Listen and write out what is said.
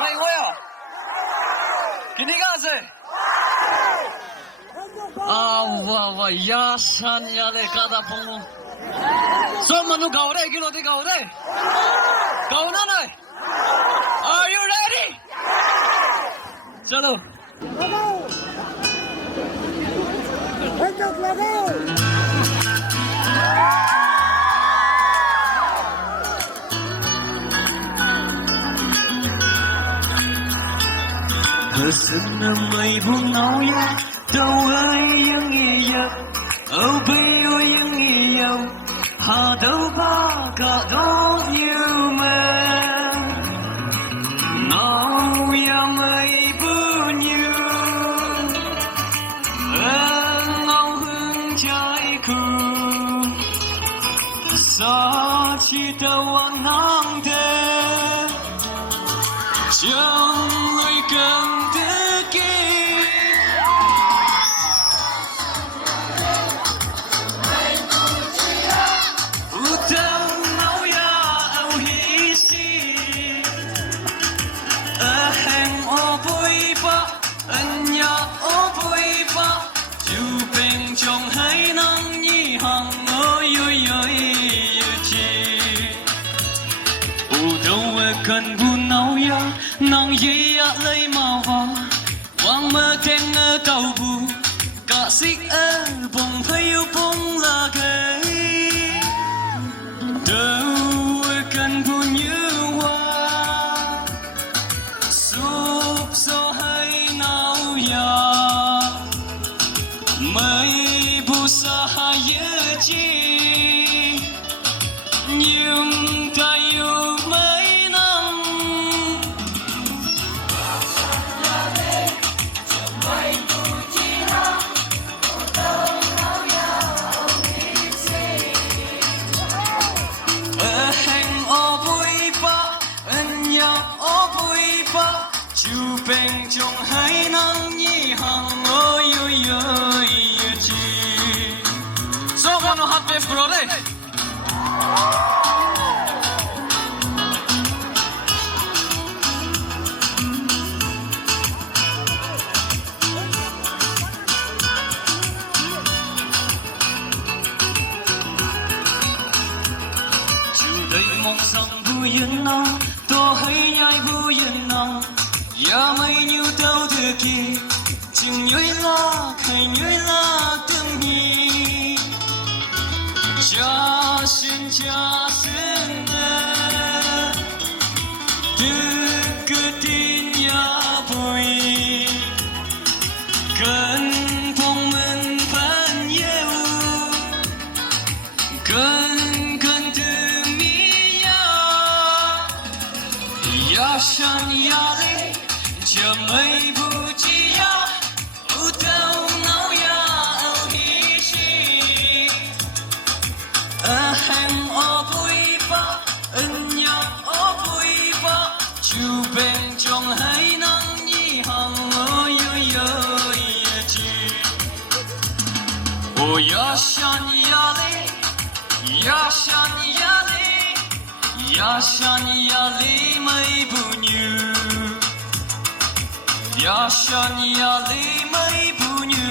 Mày quay à? Kini ka say? Wow, yasan yale kada pongo. So manu gao re, kilo di gao re. Gao na na. Are you ready? Chalo. Sân mây buông náo ya, đâu ơi yang nghe ya, ở bây ơi yang nghe ya, hà đâu ba cả đó yêu mẹ, náo ya mây buông như, ngao hương trái khung, sa chỉ đâu anh nắng thế, chẳng người cần. Cần buồn nấu ya nong gì ya lấy màu vàng quang mơ keng ở cầu buồn cả xích ở bồng thấy yêu bông là cái đâu cần buồn như hoa sụp gió hay náo ya mây bu sa hay chi nhưng ta yêu bên trong hai nắng nhị hàng ơi chi so gonna have this bro đây chiều đây mong rằng vui yên nào tôi hay nhai vui yên nào ya mấy nhiêu tao thừa kia chừng nhói la khai nhói la từng hi cha xin từ cứ tin ya vui cần phong mình vẫn yêu cần từ mi ya shan ya le chờ mây bu chi ya u tao nấu ya ở hi chi a hàng o bui ba ân ya o bui ba chiu bên trong hai nắng nhị hàng ơi chi o ya shan ya le ya shan ya le ya shan ya le mây bu như ya shan ya li mai bu như